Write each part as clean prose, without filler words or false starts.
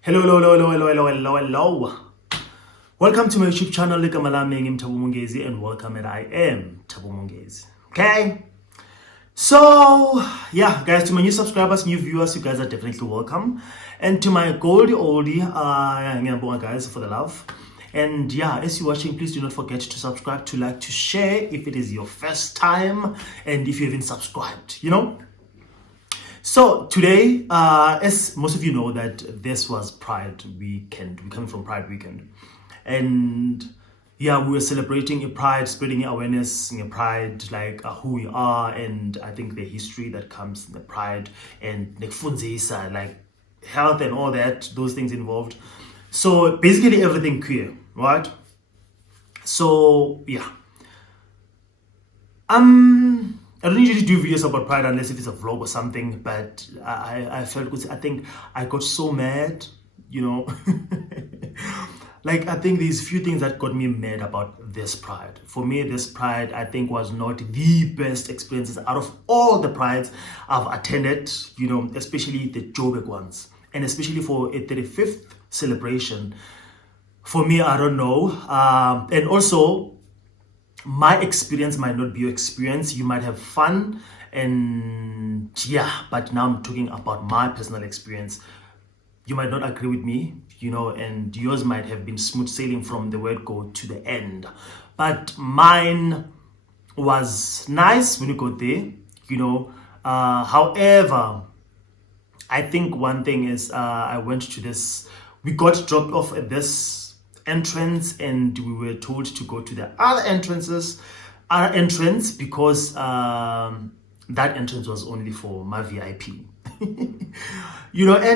Hello, hello, hello, hello, hello, hello, hello. Welcome to my YouTube channel, and welcome and I am Thabo Mongezi. Okay? So, yeah, guys, to my new subscribers, new viewers, you guys are definitely welcome. And to my oldie, guys, for the love. And yeah, as you're watching, please do not forget to subscribe, to like, to share if it is your first time and if you haven't subscribed, So today, as most of you know, that this was Pride weekend. We're coming from Pride weekend. And yeah, we were celebrating a Pride, spreading awareness in a Pride, like who we are, and I think the history that comes in the Pride, and like health and all that, those things involved. So basically everything queer, right? So yeah. I don't usually do videos about Pride unless if it's a vlog or something, but I felt good. I think I got so mad, Like, I think there's few things that got me mad about this Pride. For me, this Pride, I think, was not the best experiences out of all the Prides I've attended, especially the Joburg ones. And especially for a 35th celebration. For me, I don't know. And also, my experience might not be your experience. You might have fun, and yeah, but now I'm talking about my personal experience. You might not agree with me, and yours might have been smooth sailing from the word go to the end. But mine was nice when you got there, However, I think one thing is I went to this, we got dropped off at this entrance and we were told to go to the other entrance because that entrance was only for my VIP. And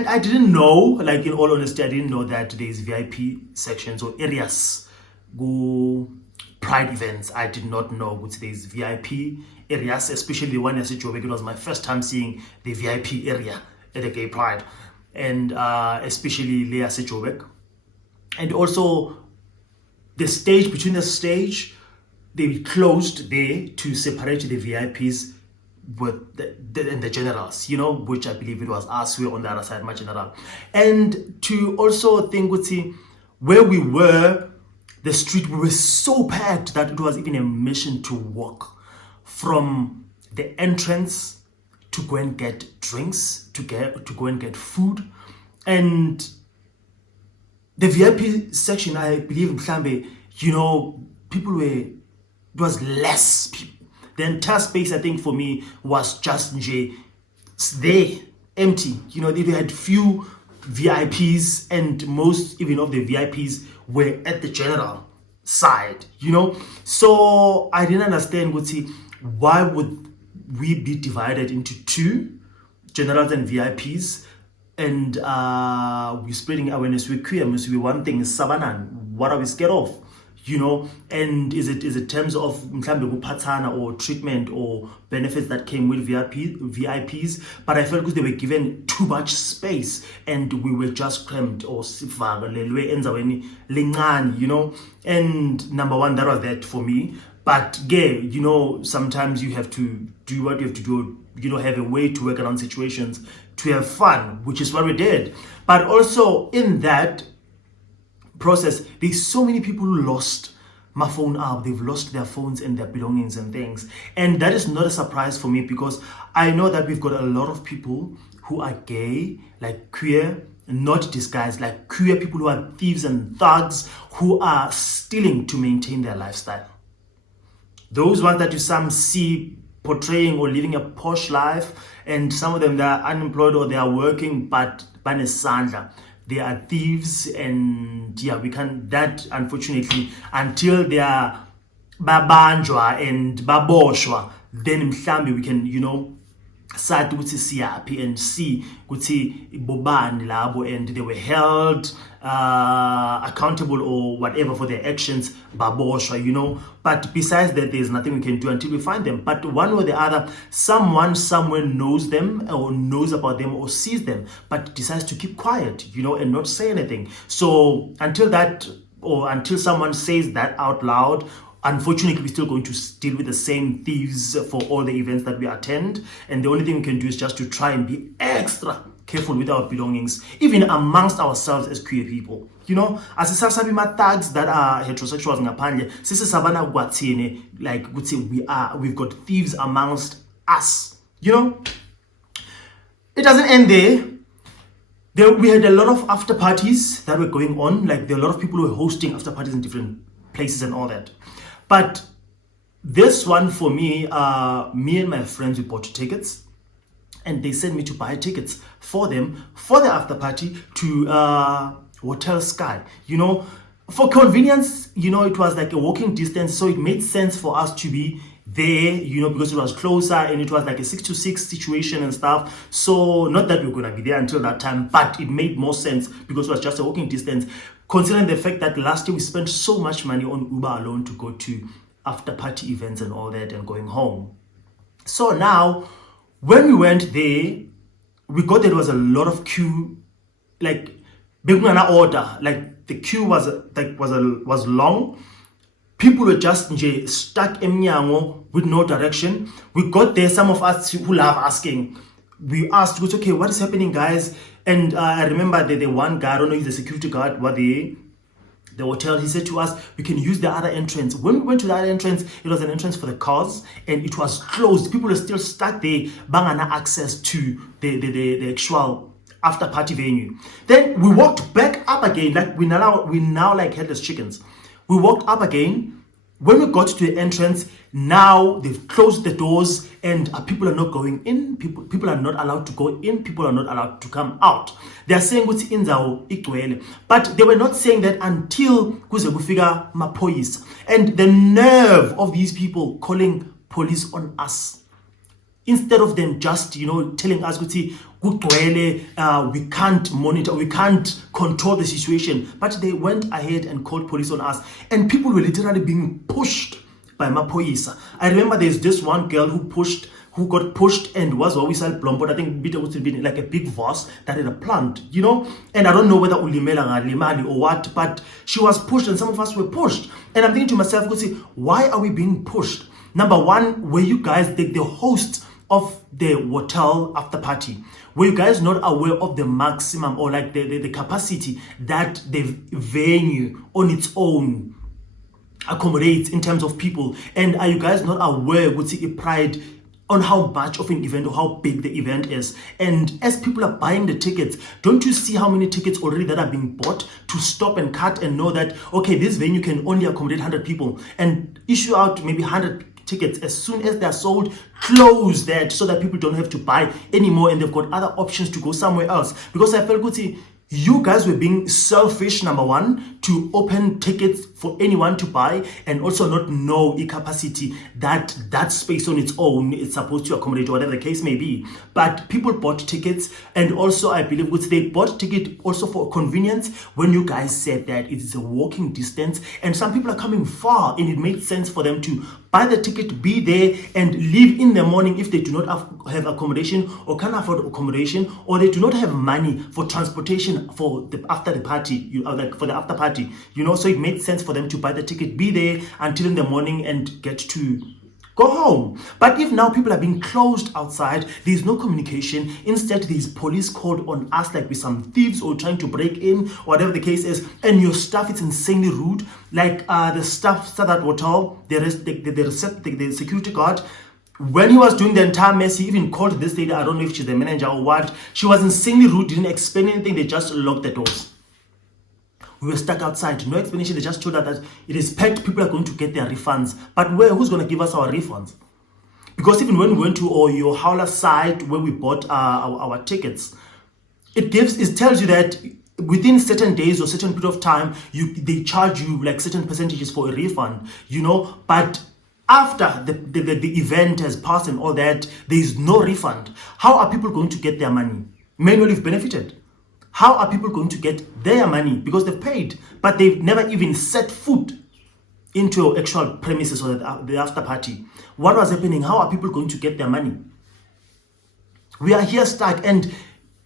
I didn't know, like, in all honesty, I didn't know that there's VIP sections or areas go Pride events. I did not know which there's VIP areas, especially the one in Joburg. It was my first time seeing the VIP area at a gay Pride, and especially Leah Joburg. And also the stage, between the stage, they closed there to separate the VIPs with the generals, which I believe it was us. We were on the other side, my general. And to also think, where we were, the street, we were so packed that it was even a mission to walk from the entrance to go and get drinks, to go and get food. And the VIP section, I believe, people were, it was less people. The entire space, I think, for me, was just there, empty. They had few VIPs, and most even of the VIPs were at the general side, So I didn't understand, why would we be divided into two, generals and VIPs? And we're spreading awareness. We're queer. We one thing is Sabanan. What are we scared of? And is it terms of patana or treatment or benefits that came with VIPs? But I felt because they were given too much space and we were just crammed or And number one, that was that for me. But sometimes you have to do what you have to do, have a way to work around situations to have fun, which is what we did. But also in that process, there's so many people who lost my phone up. They've lost their phones and their belongings and things. And that is not a surprise for me, because I know that we've got a lot of people who are gay, like queer, not disguised, like queer people who are thieves and thugs who are stealing to maintain their lifestyle. Those ones that you some see portraying or living a posh life, and some of them, they are unemployed or they are working, but they are thieves. And yeah, we can, that unfortunately, until they are babanjwa and baboshwa, then mhlambi we can, sathi ukuthi siyaphi and see ukuthi bobani labo, and they were held accountable or whatever for their actions, baboshwa, But besides that, there's nothing we can do until we find them. But one or the other, someone somewhere knows them or knows about them or sees them, but decides to keep quiet, and not say anything. So until that, or until someone says that out loud, unfortunately, we're still going to deal with the same thieves for all the events that we attend. And the only thing we can do is just to try and be extra careful with our belongings, even amongst ourselves as queer people. You know, as sabi thugs that are heterosexuals ngaphandle, sisabana kwathini, like we've got thieves amongst us. You know, it doesn't end there. We had a lot of after parties that were going on. Like there are a lot of people who were hosting after parties in different places and all that. But this one for me, me and my friends, we bought tickets, and they sent me to buy tickets for them for the after party to Hotel Sky. You know, for convenience, you know, it was like a walking distance, so it made sense for us to be there, you know, because it was closer and it was like a 6 to 6 situation and stuff. So not that we were gonna be there until that time, but it made more sense because it was just a walking distance, considering the fact that last year we spent so much money on Uber alone to go to after party events and all that and going home. So now when we went there, we got there was a lot of queue, like beguna order, like the queue was long. People were just stuck emnyango with no direction. We got there, some of us who love asking, we asked, okay, what is happening, guys? And I remember the one guy, I don't know if the security guard was the hotel, he said to us, we can use the other entrance. When we went to the other entrance, it was an entrance for the cars and it was closed. People were still stuck there, bangana access to the actual after party venue. Then we walked back up again, like we now like headless chickens. We walked up again. When we got to the entrance, now they've closed the doors and people are not going in. People are not allowed to go in. People are not allowed to come out. They are saying what's in igcwele, but they were not saying that until kuze kufika mapolice. And the nerve of these people calling police on us, instead of them just, you know, telling us we can't monitor, we can't control the situation, but they went ahead and called police on us, and people were literally being pushed by mapoisa. I remember there's this one girl who got pushed and was always at Blombot. I think it was like a big vase that had a plant, you know, and I don't know whether ulimela limali or what, but she was pushed and some of us were pushed. And I'm thinking to myself, why are we being pushed? Number one, were you guys the host of the hotel after party? Were you guys not aware of the maximum or like the capacity that the venue on its own accommodates in terms of people? And are you guys not aware with the Pride on how much of an event or how big the event is? And as people are buying the tickets, don't you see how many tickets already that are being bought to stop and cut and know that, okay, this venue can only accommodate 100 people, and issue out maybe 100 tickets as soon as they're sold, close that so that people don't have to buy anymore and they've got other options to go somewhere else? Because I felt you guys were being selfish, number one, to open tickets for anyone to buy and also not know the capacity that space on its own is supposed to accommodate, or whatever the case may be. But people bought tickets, and also I believe they bought ticket also for convenience when you guys said that it is a walking distance and some people are coming far, and it made sense for them to buy the ticket, be there, and leave in the morning if they do not have accommodation or can't afford accommodation, or they do not have money for transportation for the after the party, like for the after party, you know. So it made sense for them to buy the ticket, be there until in the morning, and get to go home. But if now people are being closed outside, there's no communication, instead there's police called on us like we're some thieves or trying to break in, whatever the case is, and your staff is insanely rude. Like the staff at that hotel, the security guard, when he was doing the entire mess, he even called this lady, I don't know if she's the manager or what. She was insanely rude, didn't explain anything, they just locked the doors. We were stuck outside, no explanation. They just told us that it is packed, people are going to get their refunds. But who's going to give us our refunds? Because even when we went to your Howler site where we bought our tickets, it tells you that within certain days or certain period of time, they charge you like certain percentages for a refund, you know. But after the event has passed and all that, there is no refund. How are people going to get their money? Manually benefited. How are people going to get their money? Because they've paid, but they've never even set foot into actual premises or the after party. What was happening? How are people going to get their money? We are here stuck, and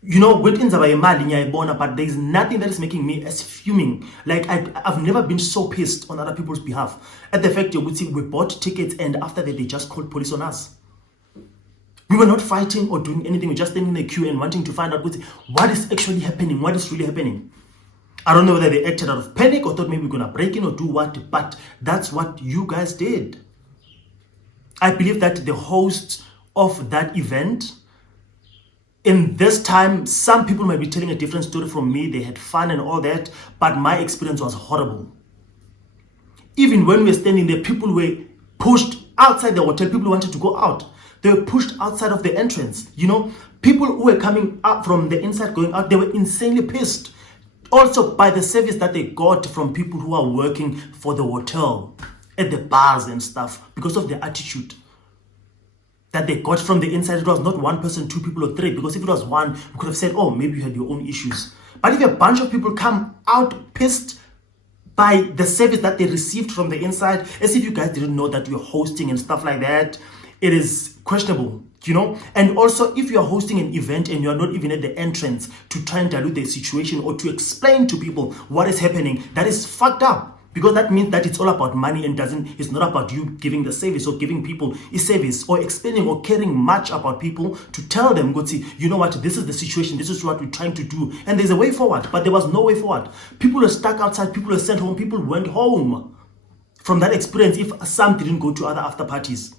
you know, but there's nothing that is making me as fuming. Like I've never been so pissed on other people's behalf at the fact that we bought tickets and after that they just called police on us. We were not fighting or doing anything. We were just standing in the queue and wanting to find out what is actually happening, what is really happening. I don't know whether they acted out of panic or thought maybe we're going to break in or do what, but that's what you guys did. I believe that the hosts of that event, in this time, some people might be telling a different story from me. They had fun and all that, but my experience was horrible. Even when we were standing there, people were pushed outside the hotel. People wanted to go out. They were pushed outside of the entrance. People who were coming up from the inside going out, they were insanely pissed. Also by the service that they got from people who are working for the hotel, at the bars and stuff, because of the attitude that they got from the inside. It was not one person, two people, or three, because if it was one, you could have said, oh, maybe you had your own issues. But if a bunch of people come out pissed by the service that they received from the inside, as if you guys didn't know that you're hosting and stuff like that, it is questionable. And also, if you are hosting an event and you are not even at the entrance to try and dilute the situation or to explain to people what is happening, that is fucked up, because that means that it's all about money and it's not about you giving the service or giving people a service or explaining or caring much about people to tell them, go see, you know what, this is the situation, this is what we're trying to do, and there's a way forward. But there was no way forward. People were stuck outside, people were sent home, people went home from that experience if some didn't go to other after parties.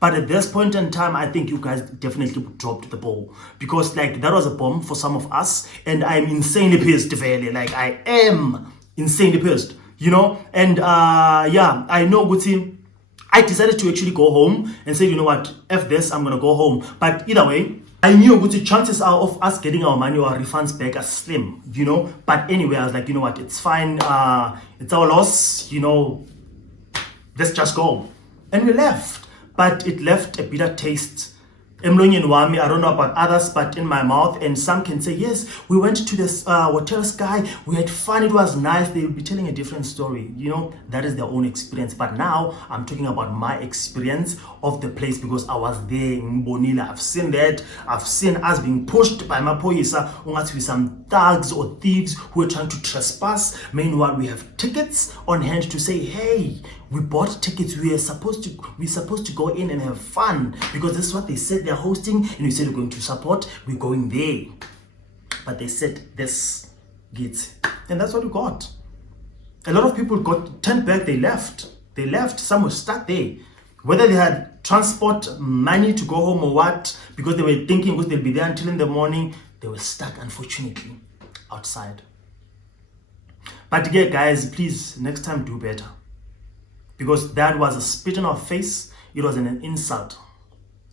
But at this point in time, I think you guys definitely dropped the ball, because that was a bomb for some of us, and I'm insanely pissed, fairly. I am insanely pissed, And I know, Guti, I decided to actually go home and say, you know what, F this, I'm gonna go home. But either way, I knew Guti, chances are of us getting our money or our refunds back are slim, But anyway, I was like, you know what, it's fine. It's our loss, let's just go. And we left. But it left a bitter taste. Emlonyeni wami, I don't know about others, but in my mouth. And some can say, yes, we went to this Hotel Sky, we had fun, it was nice. They will be telling a different story. That is their own experience. But now I'm talking about my experience of the place, because I was there in Bonila. I've seen that. I've seen us being pushed by Mapoyisa, ungathi with some thugs or thieves who are trying to trespass. Meanwhile, we have tickets on hand to say, hey, we bought tickets. We're supposed to go in and have fun, because this is what they said they're hosting, and we said we're going to support. We're going there, but they said this gets, and that's what we got. A lot of people got turned back. They left. Some were stuck there, whether they had transport money to go home or what, because they were thinking because they'll be there until in the morning. They were stuck, unfortunately, outside. But yeah, guys, please next time do better. Because that was a spit in our face. It was an insult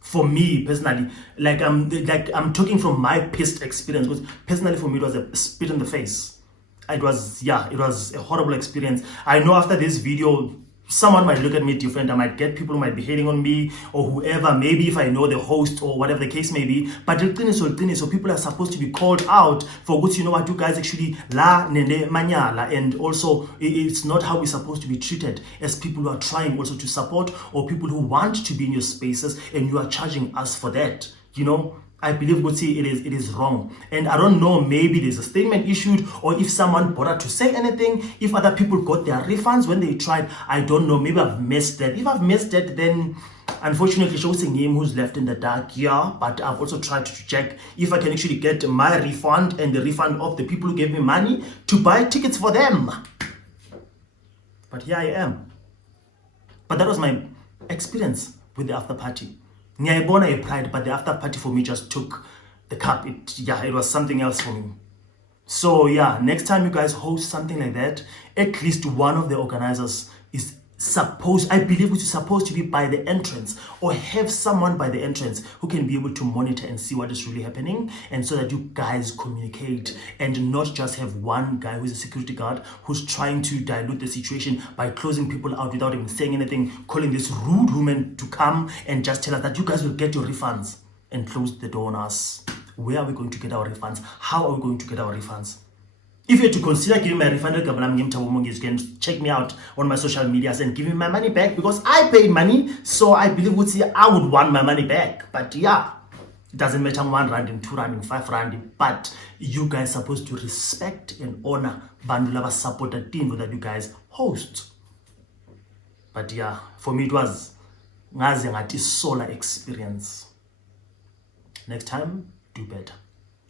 for me personally. I'm talking from my pissed experience, because personally for me it was a spit in the face. It was a horrible experience. I know after this video, someone might look at me different. I might get people who might be hating on me or whoever, maybe if I know the host or whatever the case may be. But so people are supposed to be called out for what, you know what, you guys actually la nene manyala, and also it's not how we're supposed to be treated as people who are trying also to support, or people who want to be in your spaces, and you are charging us for that. I believe it is wrong. And I don't know, maybe there's a statement issued, or if someone bothered to say anything, if other people got their refunds when they tried. I don't know, maybe I've missed that. If I've missed that, then unfortunately shows a name who's left in the dark. But I've also tried to check if I can actually get my refund and the refund of the people who gave me money to buy tickets for them. But here I am. But that was my experience with the after party. Ngiyayibona a Pride, but the after party for me just took the cup. It was something else for me. So yeah, next time you guys host something like that, at least one of the organizers is supposed to be by the entrance, or have someone by the entrance who can be able to monitor and see what is really happening, and so that you guys communicate, and not just have one guy who's a security guard who's trying to dilute the situation by closing people out without even saying anything, calling this rude woman to come and just tell us that you guys will get your refunds, and close the door on us. Where are we going to get our refunds? How are we going to get our refunds? If you're to consider giving my refund, you can check me out on my social medias and give me my money back, because I paid money, so I believe I would want my money back. But yeah, it doesn't matter 1 rand, 2 rand, 5 rand, but you guys are supposed to respect and honor bantu lava support the team that you guys host. But yeah, for me it was ngaze ngathi solar experience. next time, do better.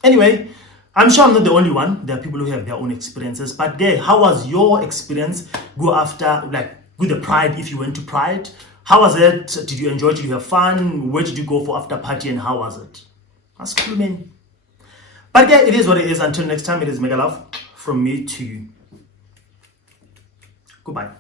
Anyway, I'm sure I'm not the only one. There are people who have their own experiences. But yeah, how was your experience? Go after, like, with the Pride, if you went to Pride. How was it? Did you enjoy it? Did you have fun? Where did you go for after party and how was it? That's cool, man. But yeah, it is what it is. Until next time, it is mega love from me to you. Goodbye.